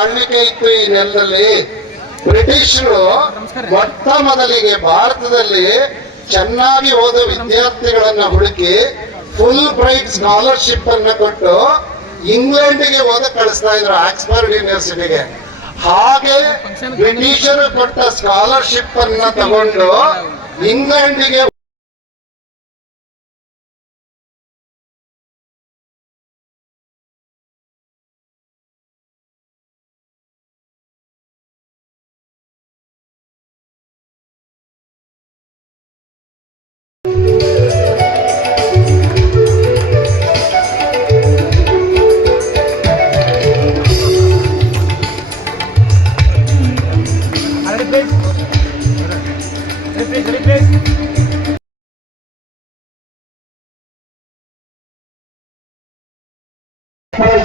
ಆಳ್ವಿಕೆ ಇತ್ತು ಈ ನೆಲದಲ್ಲಿ. ಬ್ರಿಟಿಷರು ಮೊಟ್ಟ ಮೊದಲಿಗೆ ಭಾರತದಲ್ಲಿ ಚೆನ್ನಾಗಿ ಓದ ವಿದ್ಯಾರ್ಥಿಗಳನ್ನ ಹುಡುಕಿ ಫುಲ್ ಬ್ರೈಟ್ ಸ್ಕಾಲರ್ಶಿಪ್ ಅನ್ನ ಕೊಟ್ಟು ಇಂಗ್ಲೆಂಡ್ಗೆ ಓದಕ್ಕೆ ಕಳಿಸ್ತಾ ಇದ್ರು, ಆಕ್ಸ್ಫರ್ಡ್ ಯೂನಿವರ್ಸಿಟಿಗೆ. ಹಾಗೆ ಬ್ರಿಟಿಷರು ಕೊಟ್ಟ ಸ್ಕಾಲರ್ಶಿಪ್ ಅನ್ನ ತಗೊಂಡು ಇಂಗ್ಲೆಂಡ್ಗೆ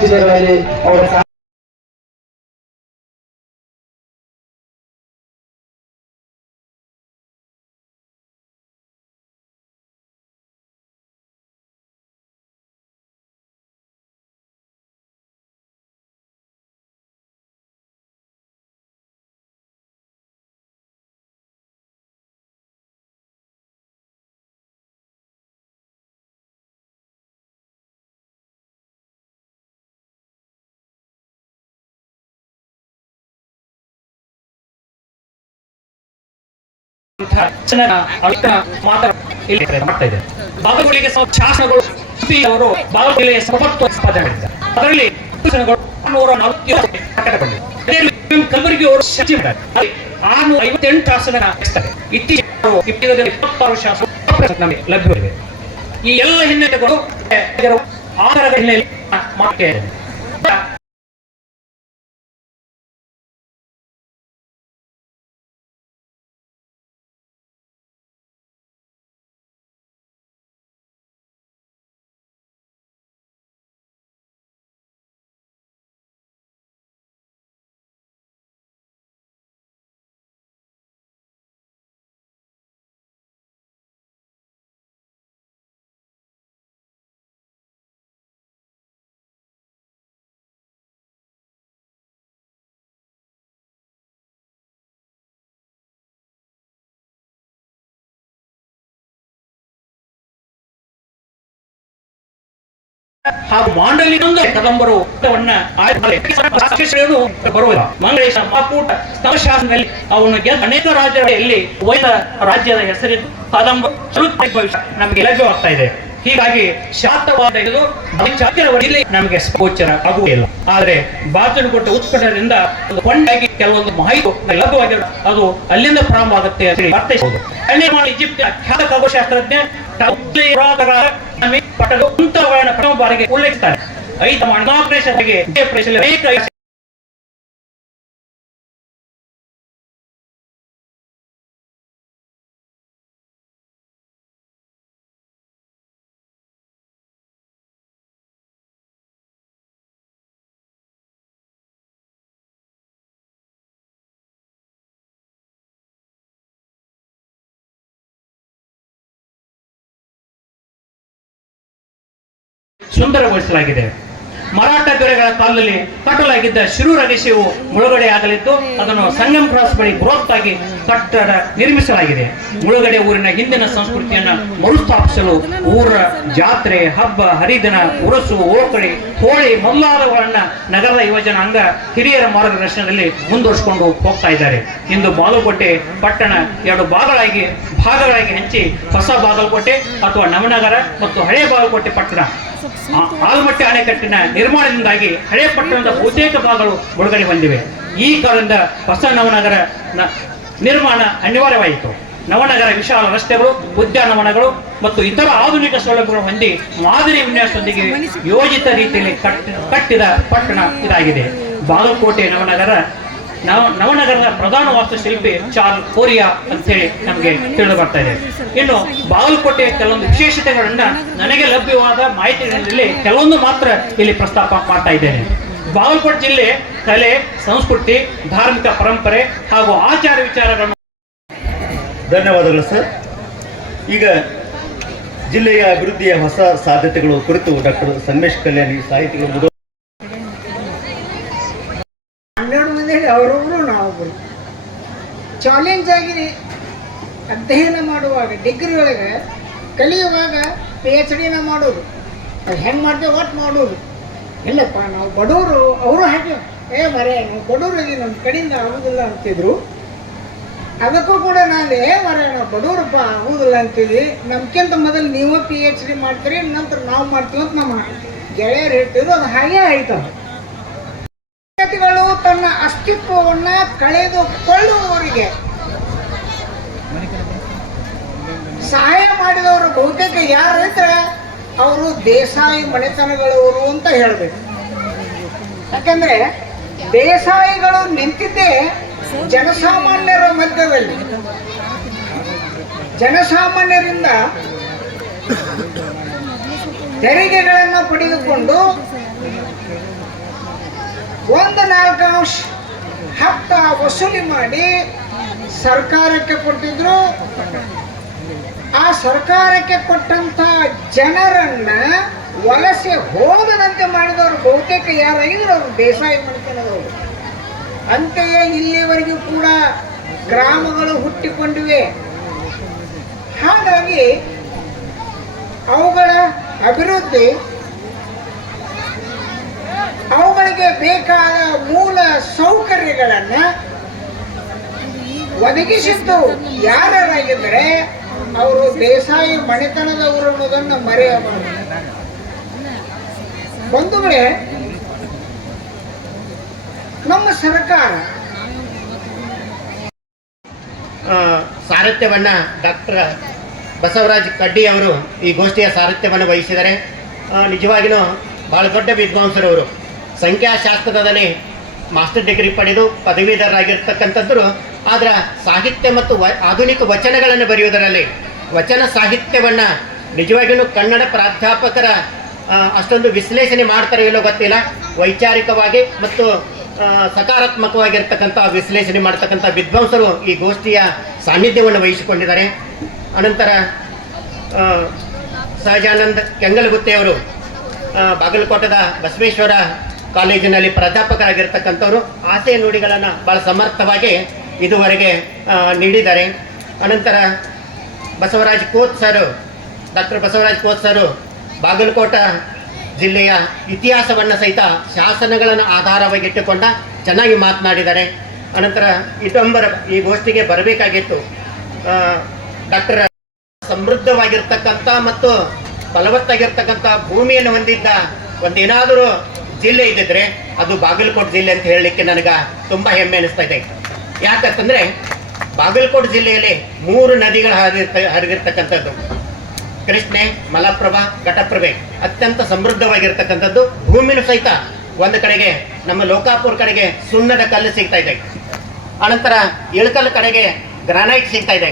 ಜಿಲ್ಲೆಗಳಲ್ಲಿ ಅವರ ಬಾಬಾಗಳಿಗೆ ಶಾಸನಗಳು ಅವರು ಬಾಬಾಗಳಿಗೆ ಸಮತ್ವ ಸಂಪಾದನೆ ಮಾಡಿದ್ದಾರೆ. ಅದರಲ್ಲಿ ಕಲಬುರಗಿ ಅವರು 658 ಶಾಸನ ಇತ್ತೀಚೆಗೆ 26 ಶಾಸನ ನಮಗೆ ಲಭ್ಯವಿದೆ. ಈ ಎಲ್ಲ ಹಿನ್ನೆಲೆಗಳು ಆಧಾರದ ಹಿನ್ನೆಲೆ ಮಾತೇ ಹಾಗೂ ಮಾಂಡಲಿಯಿಂದ ಕದಂಬರು ಬರುವುದಿಲ್ಲ. ಮಂಗಳೇಶ ಮಾಕೂಟ ಸ್ಥಳಶಾಸನದಲ್ಲಿ ಅವನು ಗೆದ್ದ ಅನೇಕ ರಾಜ್ಯಗಳಲ್ಲಿ ವೈದ ರಾಜ್ಯದ ಹೆಸರಿದ್ದು ಕದಂಬ ಭವಿಷ್ಯ ನಮಗೆ ಲಭ್ಯವಾಗ್ತಾ ಇದೆ. ಹೀಗಾಗಿ ಶಾತವಾದ ಇದು ನಮಗೆ ಗೋಚರ ಆಗುವುದಿಲ್ಲ. ಆದರೆ ಬಾಚನಕೋಟೆ ಉತ್ಕಟದಿಂದ ಕೊಂಡಾಗಿ ಕೆಲವೊಂದು ಮಾಹಿತಿ ಲಭ್ಯವಾಗಿದೆ. ಅದು ಅಲ್ಲಿಂದ ಪ್ರಾರಂಭವಾಗುತ್ತೆ ಅಂತ ಅರ್ಥೈಸಬಹುದು. ಈಜಿಪ್ಟ್ ಖ್ಯಾತ ಖಗೋಶಾಸ್ತ್ರಜ್ಞ ಪ್ರಥಮ ಬಾರಿಗೆ ಉಲ್ಲೇಖಿಸುತ್ತಾರೆ. ಸುಂದರಗೊಳಿಸಲಾಗಿದೆ. ಮರಾಠ ದೊರೆಗಳ ಕಾಲದಲ್ಲಿ ಕಟ್ಟಲಾಗಿದ್ದ ಶಿರೂರ ರೇಷೆಯು ಮುಳುಗಡೆ ಆಗಲಿದ್ದು ಅದನ್ನು ಸಂಗಮ್ ಕ್ರಾಸ್ ಬಳಿ ಬೃಹತ್ತಾಗಿ ಕಟ್ಟಡ ನಿರ್ಮಿಸಲಾಗಿದೆ. ಮುಳುಗಡೆ ಊರಿನ ಹಿಂದಿನ ಸಂಸ್ಕೃತಿಯನ್ನು ಮರುಸ್ಥಾಪಿಸಲು ಊರ ಜಾತ್ರೆ, ಹಬ್ಬ, ಹರಿದಿನ, ಉರಸು, ಓಕಳಿ, ಹೋಳಿ ಮೊದಲಾದವುಗಳನ್ನ ನಗರದ ಯುವಜನ ಅಂಗ ಹಿರಿಯರ ಮಾರ್ಗದರ್ಶನದಲ್ಲಿ ಮುಂದುವರಿಸಿಕೊಂಡು ಹೋಗ್ತಾ ಇದ್ದಾರೆ. ಇಂದು ಬಾಗಲಕೋಟೆ ಪಟ್ಟಣ 2 ಭಾಗಗಳಾಗಿ ಹಂಚಿ ಹೊಸ ಬಾಗಲಕೋಟೆ ಅಥವಾ ನವನಗರ ಮತ್ತು ಹಳೆಯ ಬಾಗಲಕೋಟೆ ಪಟ್ಟಣ ಆಲಮಟ್ಟಿ ಅಣೆಕಟ್ಟಿನ ನಿರ್ಮಾಣದಿಂದಾಗಿ ಹಳೆ ಪಟ್ಟಣದ ಬಹುತೇಕ ಭಾಗಗಳು ಮುಳುಗಡೆ ಹೊಂದಿವೆ. ಈ ಕಾರಣದಿಂದ ಹೊಸ ನವನಗರ ನಿರ್ಮಾಣ ಅನಿವಾರ್ಯವಾಯಿತು. ನವನಗರ ವಿಶಾಲ ರಸ್ತೆಗಳು, ಉದ್ಯಾನವನಗಳು ಮತ್ತು ಇತರ ಆಧುನಿಕ ಸೌಲಭ್ಯಗಳು ಹೊಂದಿ ಮಾದರಿ ವಿನ್ಯಾಸದೊಂದಿಗೆ ಯೋಜಿತ ರೀತಿಯಲ್ಲಿ ಕಟ್ಟಿದ ಪಟ್ಟಣ ಇದಾಗಿದೆ. ಬಾಗಲಕೋಟೆ ನವನಗರದ ಪ್ರಧಾನ ವಾಸ್ತುಶಿಲ್ಪಿ ಚಾರ್ಲ್ ಕೋರಿಯಾ ಅಂತ ಹೇಳಿ ನಮಗೆ ತಿಳಿದು ಬರ್ತಾ ಇದೆ. ಇನ್ನು ಬಾಗಲಕೋಟೆಯ ಕೆಲವೊಂದು ವಿಶೇಷತೆಗಳನ್ನ ನನಗೆ ಲಭ್ಯವಾದ ಮಾಹಿತಿಗಳಲ್ಲಿ ಕೆಲವೊಂದು ಮಾತ್ರ ಇಲ್ಲಿ ಪ್ರಸ್ತಾಪ ಮಾಡ್ತಾ ಇದ್ದೇನೆ. ಬಾಗಲಕೋಟೆ ಜಿಲ್ಲೆ ಕಲೆ, ಸಂಸ್ಕೃತಿ, ಧಾರ್ಮಿಕ ಪರಂಪರೆ ಹಾಗೂ ಆಚಾರ ವಿಚಾರಗಳನ್ನು. ಧನ್ಯವಾದಗಳು ಸರ್. ಈಗ ಜಿಲ್ಲೆಯ ಅಭಿವೃದ್ಧಿಯ ಹೊಸ ಸಾಧ್ಯತೆಗಳು ಕುರಿತು ಡಾಕ್ಟರ್ ಸಂಗಮೇಶ್ ಕಲ್ಯಾಣಿ ಸಾಹಿತಿಗಳು ಅಂತೇಳಿ ಅವರೊಬ್ಬರು ನಾವೊಬ್ಬರು ಚಾಲೆಂಜ್ ಆಗಿ ಅಧ್ಯಯನ ಮಾಡುವಾಗ ಡಿಗ್ರಿ ಒಳಗೆ ಕಲಿಯುವಾಗ PhD ಮಾಡೋದು. ಅದು ಹೆಂಗೆ ಮಾಡ್ತೇವೆ ಒಟ್ಟು ಮಾಡೋದು. ಇಲ್ಲಪ್ಪ ನಾವು ಬಡವರು, ಅವರು ಹಾಗೆ ಮರೆ ನಾವು ಬಡವರಿಗೆ ನಮ್ಮ ಕಡೆಯಿಂದ ಆಗೋದಿಲ್ಲ ಅಂತಿದ್ರು. ಅದಕ್ಕೂ ಕೂಡ ನಾನು ಮರೆ ನಾವು ಬಡವರಪ್ಪ ಆಗೋದಿಲ್ಲ ಅಂತೀವಿ, ನಮ್ಗಿಂತ ಮೊದಲು ನೀವು PhD ಮಾಡ್ತೀರಿ, ನಂತರ ನಾವು ಮಾಡ್ತೀವಿ ಅಂತ ನಮ್ಮ ಗೆಳೆಯರು ಹೇಳ್ತಿದ್ರು. ಅದು ಹಾಗೇ ಆಯ್ತವೆ. ವಿದ್ಯಾರ್ಥಿಗಳು ತನ್ನ ಅಸ್ತಿತ್ವವನ್ನು ಕಳೆದುಕೊಳ್ಳುವವರಿಗೆ ಸಹಾಯ ಮಾಡಿದವರು ಬಹುತೇಕ ಯಾರು ಇದ್ರೆ ಅವರು ದೇಸಾಯಿ ಮನೆತನಗಳವರು ಅಂತ ಹೇಳಬೇಕು. ಯಾಕಂದ್ರೆ ದೇಸಾಯಿಗಳು ನಿಂತಿದ್ದೇ ಜನಸಾಮಾನ್ಯರ ಮಧ್ಯದಲ್ಲಿ. ಜನಸಾಮಾನ್ಯರಿಂದ ತೆರಿಗೆಗಳನ್ನು ಪಡೆದುಕೊಂಡು 1/4 ಹತ್ತ ವಸೂಲಿ ಮಾಡಿ ಸರ್ಕಾರಕ್ಕೆ ಕೊಟ್ಟಿದ್ರು. ಆ ಸರ್ಕಾರಕ್ಕೆ ಕೊಟ್ಟಂತ ಜನರನ್ನ ವಲಸೆ ಹೋಗದಂತೆ ಮಾಡಿದವರು ಬಹುತೇಕ ಯಾರಾಗಿದ್ರು ಅವರು ದೇಸಾಯಿ ಮನೆತನದವರು. ಅಂತೆಯೇ ಇಲ್ಲಿವರೆಗೂ ಕೂಡ ಗ್ರಾಮಗಳು ಹುಟ್ಟಿಕೊಂಡಿವೆ. ಹಾಗಾಗಿ ಅವುಗಳ ಅಭಿವೃದ್ಧಿ, ಅವುಗಳಿಗೆ ಬೇಕಾದ ಮೂಲ ಸೌಕರ್ಯಗಳನ್ನು ಒದಗಿಸಿದ್ದು ಯಾರಾಗಿದ್ದರೆ ಅವರು ದೇಸಾಯಿ ಮನೆತನದವರು ಅನ್ನೋದನ್ನು ಮರೆಯಬಾರದು. ಬಂಧುಗಳೇ, ನಮ್ಮ ಸರ್ಕಾರ ಸಾರಥ್ಯವನ್ನು ಡಾಕ್ಟರ್ ಬಸವರಾಜ್ ಕಡ್ಡಿ ಅವರು ಈ ಗೋಷ್ಠಿಯ ಸಾರಥ್ಯವನ್ನು ವಹಿಸಿದ್ದಾರೆ. ನಿಜವಾಗಿಯೂ ಭಾಳ ದೊಡ್ಡ ವಿದ್ವಾಂಸರವರು. ಸಂಖ್ಯಾಶಾಸ್ತ್ರದಲ್ಲಿ ಮಾಸ್ಟರ್ ಡಿಗ್ರಿ ಪಡೆದು ಪದವೀಧರರಾಗಿರ್ತಕ್ಕಂಥದ್ದರು. ಆದರೆ ಸಾಹಿತ್ಯ ಮತ್ತು ಆಧುನಿಕ ವಚನಗಳನ್ನು ಬರೆಯುವುದರಲ್ಲಿ ವಚನ ಸಾಹಿತ್ಯವನ್ನು ನಿಜವಾಗಿಯೂ ಕನ್ನಡ ಪ್ರಾಧ್ಯಾಪಕರ ಅಷ್ಟೊಂದು ವಿಶ್ಲೇಷಣೆ ಮಾಡ್ತಾರೆ ಇಲ್ಲೋ ಗೊತ್ತಿಲ್ಲ. ವೈಚಾರಿಕವಾಗಿ ಮತ್ತು ಸಕಾರಾತ್ಮಕವಾಗಿರ್ತಕ್ಕಂಥ ವಿಶ್ಲೇಷಣೆ ಮಾಡ್ತಕ್ಕಂಥ ವಿದ್ವಾಂಸರು ಈ ಗೋಷ್ಠಿಯ ಸಾನ್ನಿಧ್ಯವನ್ನು ವಹಿಸಿಕೊಂಡಿದ್ದಾರೆ. ಅನಂತರ ಸಹಜಾನಂದ್ ಕೆಂಗಲಗುತ್ತೆಯವರು ಬಾಗಲಕೋಟದ ಬಸವೇಶ್ವರ ಕಾಲೇಜಿನಲ್ಲಿ ಪ್ರಾಧ್ಯಾಪಕರಾಗಿರ್ತಕ್ಕಂಥವ್ರು. ಆಸೆ ನುಡಿಗಳನ್ನು ಭಾಳ ಸಮರ್ಥವಾಗಿ ಇದುವರೆಗೆ ನೀಡಿದ್ದಾರೆ. ಅನಂತರ Basavaraj Koth sir, doctor Basavaraj Koth sir Bagalkot ಜಿಲ್ಲೆಯ ಇತಿಹಾಸವನ್ನು ಸಹಿತ ಶಾಸನಗಳನ್ನು ಆಧಾರವಾಗಿಟ್ಟುಕೊಂಡ ಚೆನ್ನಾಗಿ ಮಾತನಾಡಿದ್ದಾರೆ. ಅನಂತರ ಈ ಗೋಷ್ಠಿಗೆ ಬರಬೇಕಾಗಿತ್ತು ಡಾಕ್ಟರ್ ಸಮೃದ್ಧವಾಗಿರ್ತಕ್ಕಂಥ ಮತ್ತು ಫಲವತ್ತಾಗಿರ್ತಕ್ಕಂಥ ಭೂಮಿಯನ್ನು ಹೊಂದಿದ್ದ ಒಂದೇನಾದರೂ ಜಿಲ್ಲೆ ಇದ್ದಿದ್ರೆ ಅದು ಬಾಗಲಕೋಟೆ ಜಿಲ್ಲೆ ಅಂತ ಹೇಳಲಿಕ್ಕೆ ನನಗೆ ತುಂಬ ಹೆಮ್ಮೆ ಅನಿಸ್ತಾ ಇದೆ. ಯಾಕಂತಂದರೆ ಬಾಗಲಕೋಟೆ ಜಿಲ್ಲೆಯಲ್ಲಿ 3 ನದಿಗಳು ಹರಿದಿರ್ತಕ್ಕಂಥದ್ದು. ಕೃಷ್ಣೆ, ಮಲಪ್ರಭಾ, ಘಟಪ್ರಭೆ ಅತ್ಯಂತ ಸಮೃದ್ಧವಾಗಿರ್ತಕ್ಕಂಥದ್ದು. ಭೂಮಿನೂ ಸಹಿತ ಒಂದು ಕಡೆಗೆ ನಮ್ಮ ಲೋಕಾಪುರ ಕಡೆಗೆ ಸುಣ್ಣದ ಕಲ್ಲು ಸಿಗ್ತಾ ಇದೆ. ಅನಂತರ ಇಳಕಲ್ ಕಡೆಗೆ ಗ್ರಾನೈಟ್ ಸಿಗ್ತಾ ಇದೆ.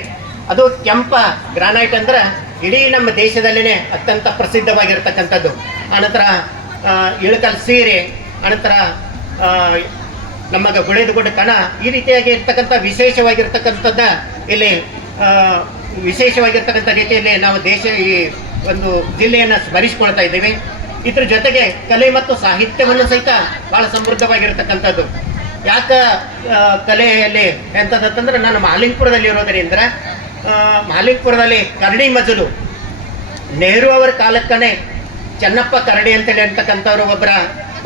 ಅದು ಕೆಂಪ ಗ್ರಾನೈಟ್ ಅಂದ್ರೆ ಇಡೀ ನಮ್ಮ ದೇಶದಲ್ಲೇ ಅತ್ಯಂತ ಪ್ರಸಿದ್ಧವಾಗಿರ್ತಕ್ಕಂಥದ್ದು. ಅನಂತರ ಇಳಕಲ್ ಸೀರೆ, ಅನಂತರ ನಮಗೆ ಗುಳೆದುಗುಡ್ಡ ಕಣ, ಈ ರೀತಿಯಾಗಿ ಇರ್ತಕ್ಕಂಥ ವಿಶೇಷವಾಗಿರ್ತಕ್ಕಂಥದ್ದ ಇಲ್ಲಿ ವಿಶೇಷವಾಗಿರ್ತಕ್ಕಂಥ ರೀತಿಯಲ್ಲಿ ನಾವು ಈ ಒಂದು ಜಿಲ್ಲೆಯನ್ನು ಸ್ಮರಿಸಿಕೊಳ್ತಾ ಇದ್ದೀವಿ. ಇದ್ರ ಜೊತೆಗೆ ಕಲೆ ಮತ್ತು ಸಾಹಿತ್ಯವನ್ನು ಸಹಿತ ಭಾಳ ಸಮೃದ್ಧವಾಗಿರ್ತಕ್ಕಂಥದ್ದು. ಯಾಕೆ ಕಲೆಯಲ್ಲಿ ಎಂಥದಂತಂದ್ರೆ ನಾನು ಮಾಲಿಂಗ್ಪುರದಲ್ಲಿ ಇರೋದರಿಂದ ಮಾಲಿಂಗ್ಪುರದಲ್ಲಿ ಕರಡಿ ಮಜಲು ನೆಹರು ಅವರ ಕಾಲಕ್ಕನೇ ಚೆನ್ನಪ್ಪ ಕರಡಿ ಅಂತೇಳಿ ಅಂತಕ್ಕಂಥವ್ರು ಒಬ್ಬರ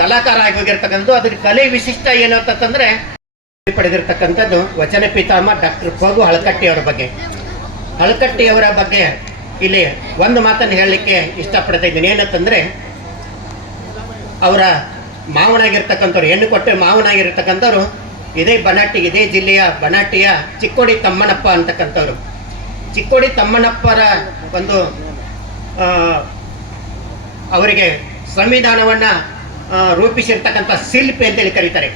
ಕಲಾಕಾರ ಆಗಿ ಹೋಗಿರ್ತಕ್ಕಂಥದ್ದು. ಅದ್ರ ಕಲೆ ವಿಶಿಷ್ಟ ಏನು ಅಂತಂದ್ರೆ ಪಡೆದಿರ್ತಕ್ಕಂಥದ್ದು ವಚನ ಪಿತಾಮಹ ಡಾಕ್ಟರ್ ಫಗು ಹಳಕಟ್ಟಿಯವರ ಬಗ್ಗೆ. ಹಳಕಟ್ಟಿಯವರ ಬಗ್ಗೆ ಇಲ್ಲಿ ಒಂದು ಮಾತನ್ನು ಹೇಳಲಿಕ್ಕೆ ಇಷ್ಟಪಡ್ತಾ ಇದ್ದೀನಿ. ಏನಂತಂದರೆ ಅವರ ಮಾವನಾಗಿರ್ತಕ್ಕಂಥವ್ರು, ಹೆಣ್ಣು ಕೊಟ್ಟು ಮಾವನಾಗಿರ್ತಕ್ಕಂಥವ್ರು ಇದೇ ಜಿಲ್ಲೆಯ ಬನಾಟಿಯ ಚಿಕ್ಕೋಡಿ ತಮ್ಮನಪ್ಪ ಅಂತಕ್ಕಂಥವ್ರು. ಚಿಕ್ಕೋಡಿ ತಮ್ಮನಪ್ಪರ ಒಂದು ಅವರಿಗೆ ಸಂವಿಧಾನವನ್ನು ರೂಪಿಸಿರ್ತಕ್ಕಂಥ ಶಿಲ್ಪಿ ಅಂತೇಳಿ ಕರೀತಾರೆ.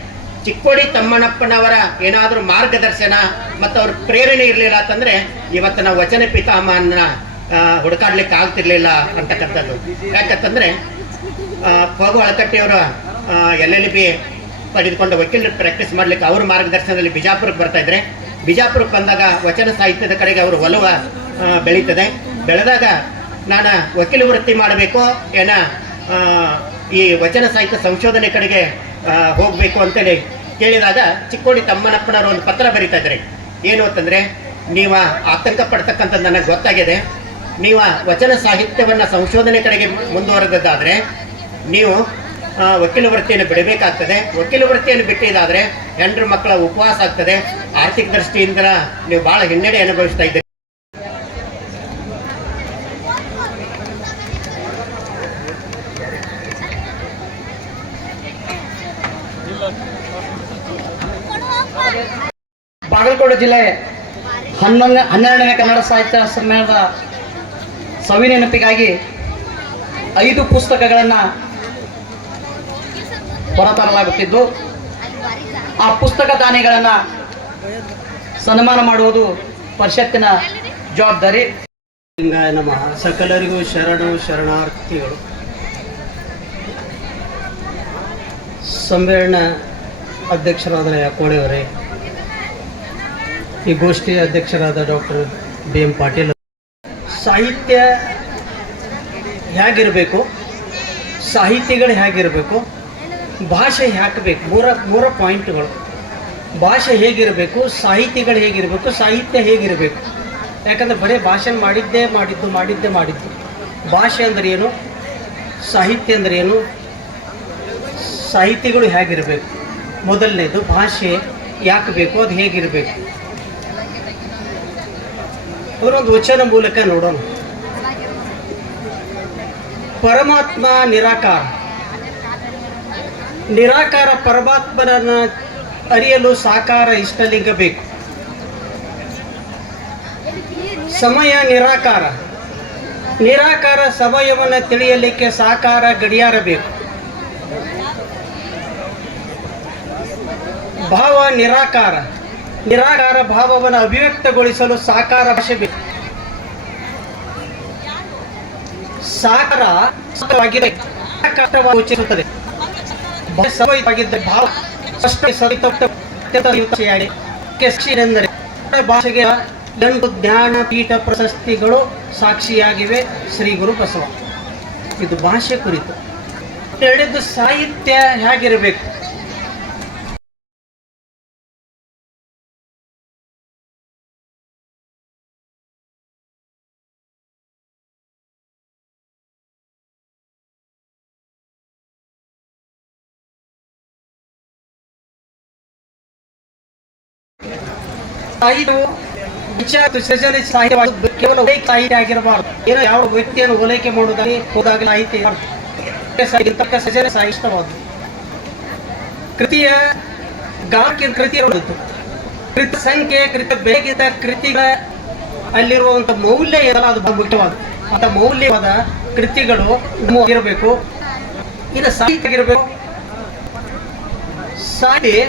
ಚಿಕ್ಕೋಡಿ ತಮ್ಮನಪ್ಪನವರ ಏನಾದರೂ ಮಾರ್ಗದರ್ಶನ ಮತ್ತು ಅವ್ರ ಪ್ರೇರಣೆ ಇರಲಿಲ್ಲ ಅಂತಂದರೆ ಇವತ್ತು ನಾವು ವಚನ ಪಿತಾಮಹನ ಹುಡುಕಾಡ್ಲಿಕ್ಕೆ ಆಗ್ತಿರ್ಲಿಲ್ಲ ಅಂತಕ್ಕಂಥದ್ದು. ಯಾಕಂತಂದರೆ ಫಗು ಹಳಕಟ್ಟಿಯವರು LLB ಪಡೆದುಕೊಂಡು ವಕೀಲರು ಪ್ರಾಕ್ಟೀಸ್ ಮಾಡಲಿಕ್ಕೆ ಅವ್ರ ಮಾರ್ಗದರ್ಶನದಲ್ಲಿ ಬಿಜಾಪುರಕ್ಕೆ ಬರ್ತಾಯಿದ್ರೆ, ಬಿಜಾಪುರಕ್ಕೆ ಬಂದಾಗ ವಚನ ಸಾಹಿತ್ಯದ ಕಡೆಗೆ ಅವರು ಒಲವು ಬೆಳೀತದೆ. ಬೆಳೆದಾಗ ನಾನು ವಕೀಲ ವೃತ್ತಿ ಮಾಡಬೇಕು ಈ ವಚನ ಸಾಹಿತ್ಯ ಸಂಶೋಧನೆ ಕಡೆಗೆ ಹೋಗಬೇಕು ಅಂತೇಳಿ ಕೇಳಿದಾಗ ಚಿಕ್ಕೋಡಿ ತಮ್ಮನಪ್ಪನವರು ಒಂದು ಪತ್ರ ಬರೀತಾ ಇದ್ದಾರೆ. ಏನು ಅಂತಂದರೆ, ನೀವು ಆತಂಕ ಪಡ್ತಕ್ಕಂಥದ್ದು ನನಗೆ ಗೊತ್ತಾಗಿದೆ. ನೀವು ವಚನ ಸಾಹಿತ್ಯವನ್ನು ಸಂಶೋಧನೆ ಕಡೆಗೆ ಮುಂದುವರೆದಾದರೆ ನೀವು ವಕೀಲ ವೃತ್ತಿಯನ್ನು ಬಿಡಬೇಕಾಗ್ತದೆ. ವಕೀಲ ವೃತ್ತಿಯನ್ನು ಬಿಟ್ಟಿದ್ದಾದರೆ ಹೆಂಡ್ರ ಮಕ್ಕಳ ಉಪವಾಸ ಆಗ್ತದೆ. ಆರ್ಥಿಕ ದೃಷ್ಟಿಯಿಂದ ನೀವು ಭಾಳ ಹಿನ್ನಡೆ ಅನುಭವಿಸ್ತಾ ಇದ್ದೀರಿ. ಬಾಗಲಕೋಟೆ ಜಿಲ್ಲೆ 12ನೇ ಕನ್ನಡ ಸಾಹಿತ್ಯ ಸಮ್ಮೇಳನದ ಸವಿ ನೆನಪಿಗಾಗಿ 5 ಪುಸ್ತಕಗಳನ್ನು ಹೊರತರಲಾಗುತ್ತಿದ್ದು, ಆ ಪುಸ್ತಕ ದಾನಿಗಳನ್ನು ಸನ್ಮಾನ ಮಾಡುವುದು ಪರಿಷತ್ತಿನ ಜವಾಬ್ದಾರಿ. ನಮಃ. ಸಕಲರಿಗೂ ಶರಣಾರ್ಥಿಗಳು. ಸಮ್ಮೇಳನ ಅಧ್ಯಕ್ಷರಾದ ಕೋಳೆಯವರೇ, ಈ ಗೋಷ್ಠಿಯ ಅಧ್ಯಕ್ಷರಾದ ಡಾಕ್ಟರ್ BM ಪಾಟೀಲ್, ಸಾಹಿತ್ಯ ಹೇಗಿರಬೇಕು, ಸಾಹಿತಿಗಳು ಹೇಗಿರಬೇಕು, ಭಾಷೆ ಹಾಕಬೇಕು, ಮೂರ ಪಾಯಿಂಟ್ಗಳು. ಭಾಷೆ ಹೇಗಿರಬೇಕು, ಸಾಹಿತಿಗಳು ಹೇಗಿರಬೇಕು, ಸಾಹಿತ್ಯ ಹೇಗಿರಬೇಕು. ಯಾಕಂದರೆ ಬರೀ ಭಾಷೆ ಮಾಡಿದ್ದು. ಭಾಷೆ ಅಂದರೆ ಏನು, ಸಾಹಿತ್ಯ ಅಂದರೆ ಏನು, ಸಾಹಿತಿಗಳು ಹೇಗಿರಬೇಕು. ಮೊದಲನೇದು ಭಾಷೆ ಯಾಕೆ ಬೇಕು, ಅದು ಹೇಗಿರಬೇಕು. ಅವರೊಂದು ವಚನ ಮೂಲಕ ನೋಡೋಣ. ಪರಮಾತ್ಮ ನಿರಾಕಾರ ಪರಮಾತ್ಮನನ್ನು ಅರಿಯಲು ಸಾಕಾರ ಇಷ್ಟಲಿಂಗ ಬೇಕು. ಸಮಯ ನಿರಾಕಾರ ಸಮಯವನ್ನು ತಿಳಿಯಲಿಕ್ಕೆ ಸಾಕಾರ ಗಡಿಯಾರ ಬೇಕು. ಭಾವ ನಿರಾಕಾರ ಭಾವವನ್ನು ಅಭಿವ್ಯಕ್ತಗೊಳಿಸಲು ಸಾಕಾರ ಭಾಷೆ ಬೇಕು. ಸಾಕಾರವಾಗಿದ್ದರೆ ಭಾವ ಭಾಷೆಗೆ 8 ಜ್ಞಾನಪೀಠ ಪ್ರಶಸ್ತಿಗಳು ಸಾಕ್ಷಿಯಾಗಿವೆ. ಶ್ರೀ ಗುರು ಬಸವ. ಇದು ಭಾಷೆ ಕುರಿತು. ಎರಡನೇದು ಸಾಹಿತ್ಯ ಹೇಗಿರಬೇಕು. ಸೃಜನ ಸಾಹಿತ್ಯ ಕೇವಲ ಸಾಹಿತ್ಯ ಆಗಿರಬಾರ್ದು. ಏನೋ ಯಾವ ವ್ಯಕ್ತಿಯನ್ನು ಓಲೈಕೆ ಮಾಡುವುದಾಗಿ ಹೋದಾಗ ಸಾಹಿತ್ಯ ಸೃಜನ ಸಾಹಿತ್ಯವಾದ ಕೃತಿಯ ಕೃತ ಸಂಖ್ಯೆ, ಕೃತ ಬೇಗಿದ ಕೃತಿಗಳ ಅಲ್ಲಿರುವಂಥ ಮೌಲ್ಯ ಏನಲ್ಲ, ಅದು ಮುಖ್ಯವಾದ. ಅಂತ ಮೌಲ್ಯವಾದ ಕೃತಿಗಳು ಇರಬೇಕು. ಇನ್ನು ಸಾಹಿತ್ಯ ಆಗಿರಬೇಕು. ಸಾಹಿತ್ಯ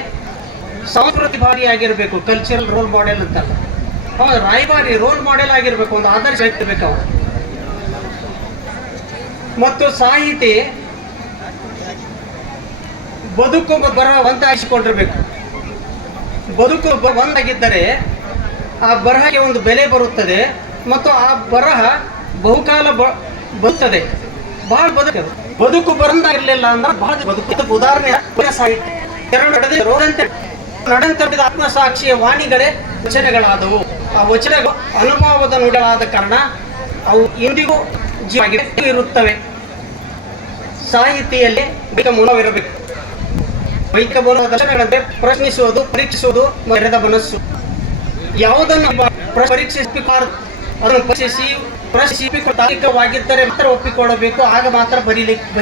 ಸಂಸ್ಕೃತಿ ಭಾರಿ ಆಗಿರಬೇಕು. ಕಲ್ಚರಲ್ ರೋಲ್ ಮಾಡೆಲ್ ಅಂತ ರಾಯಭಾರಿ ರೋಲ್ ಮಾಡೆಲ್ ಆಗಿರಬೇಕು. ಒಂದು ಆದರ್ಶ ಇರಬೇಕು ಅವು. ಮತ್ತು ಸಾಹಿತಿ ಬದುಕು ಬರಹ ಒಂದಾಗಿಸಿಕೊಂಡಿರ್ಬೇಕು. ಬದುಕು ಒಂದಾಗಿದ್ದರೆ ಆ ಬರಹಕ್ಕೆ ಒಂದು ಬೆಲೆ ಬರುತ್ತದೆ ಮತ್ತು ಆ ಬರಹ ಬಹುಕಾಲ ಬರುತ್ತದೆ. ಬಹಳ ಬದುಕು ಬರಂದಾಗಿರ್ಲಿಲ್ಲ ಅಂದ್ರೆ ಬಹಳ ಬದುಕು. ಉದಾಹರಣೆ ಸಾಹಿತ್ಯ ನಡೆದ ಆತ್ಮಸಾಕ್ಷಿಯ ವಾಣಿಗಳೇ ವಚನಗಳಾದವು. ಆ ವಚನಗಳು ಅನುಭವದ ನುಡಿಗಳಾದ ಕಾರಣ ಅವು ಇಂದಿಗೂ ಜೀವವಾಗಿ ಇರುತ್ತವೆ. ಸಾಹಿತಿಯಲ್ಲಿ ಮೂಲವಿರಬೇಕು. ವೈದಿಕ ಮೂಲದ ವಚನಗಳಂತೆ ಪ್ರಶ್ನಿಸುವುದು, ಪರೀಕ್ಷಿಸುವುದು ಮರ್ಯಾದ ಮನಸ್ಸು. ಯಾವುದನ್ನು ಪರೀಕ್ಷಿಸಬಾರದು, ಅದನ್ನು ಪ್ರಶ್ನಿಸಿ ತಾರ್ಕಿಕವಾಗಿದ್ದರೆ ಮಾತ್ರ ಒಪ್ಪಿಕೊಳ್ಳಬೇಕು. ಆಗ ಮಾತ್ರ ಬರಿಬೇಕು.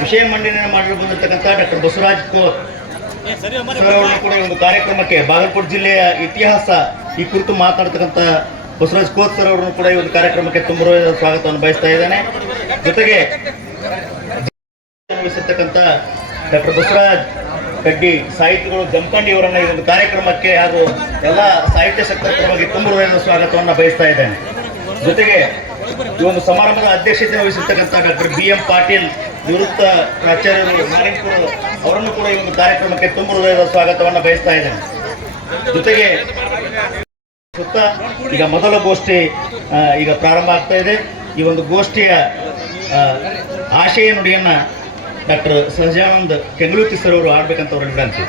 ವಿಷಯ ಮಂಡನೆ ಮಾಡಲು ಬಂದಿರತಕ್ಕಂಥ ಡಾಕ್ಟರ್ ಬಸವರಾಜ್ ಕೋರ್ ಸರ್ ಅವರನ್ನು ಕೂಡ ಈ ಒಂದು ಕಾರ್ಯಕ್ರಮಕ್ಕೆ ಬಾಗಲಕೋಟೆ ಜಿಲ್ಲೆಯ ಇತಿಹಾಸ ಈ ಕುರಿತು ಮಾತನಾಡ್ತಕ್ಕಂಥ ಬಸವರಾಜ್ ಕೋತ್ ಸರ್ ಅವರನ್ನು ಕೂಡ ಈ ಒಂದು ಕಾರ್ಯಕ್ರಮಕ್ಕೆ ತುಂಬ ಸ್ವಾಗತವನ್ನು ಬಯಸ್ತಾ ಇದ್ದೇನೆ. ಜೊತೆಗೆ ನಿರ್ವಹಿಸಿರ್ತಕ್ಕಂಥ ಡಾಕ್ಟರ್ ಬಸವರಾಜ್ ಕಡ್ಡಿ ಸಾಹಿತಿಗಳು ಜಮಖಂಡಿ ಅವರನ್ನ ಈ ಒಂದು ಕಾರ್ಯಕ್ರಮಕ್ಕೆ ಹಾಗೂ ಎಲ್ಲ ಸಾಹಿತ್ಯ ಸಕ್ತರ ಪರವಾಗಿ ತುಂಬ ಸ್ವಾಗತವನ್ನು ಬಯಸ್ತಾ ಇದ್ದೇನೆ. ಜೊತೆಗೆ ಈ ಒಂದು ಸಮಾರಂಭದ ಅಧ್ಯಕ್ಷತೆ ವಹಿಸಿರ್ತಕ್ಕಂಥ ಡಾಕ್ಟರ್ BM ಪಾಟೀಲ್ ನಿವೃತ್ತ ಪ್ರಾಚಾರ್ಯರು ನಾರಾಯಣಪುರ ಅವರನ್ನು ಕೂಡ ಈ ಒಂದು ಕಾರ್ಯಕ್ರಮಕ್ಕೆ ತುಂಬ ಹೃದಯದ ಸ್ವಾಗತವನ್ನು ಬಯಸ್ತಾ ಇದ್ದೇನೆ. ಜೊತೆಗೆ ಸುತ್ತ ಈಗ ಮೊದಲ ಗೋಷ್ಠಿ ಈಗ ಪ್ರಾರಂಭ ಆಗ್ತಾ ಇದೆ. ಈ ಒಂದು ಗೋಷ್ಠಿಯ ಆಶಯ ನುಡಿಯನ್ನ ಡಾಕ್ಟರ್ ಸಹಜಾನಂದ್ ಕೆಂಗಲೂತಿ ಸರ್ ಅವರು ಆಡ್ಬೇಕಂತ ಅವರಲ್ಲಿ ವಿನಂತಿ.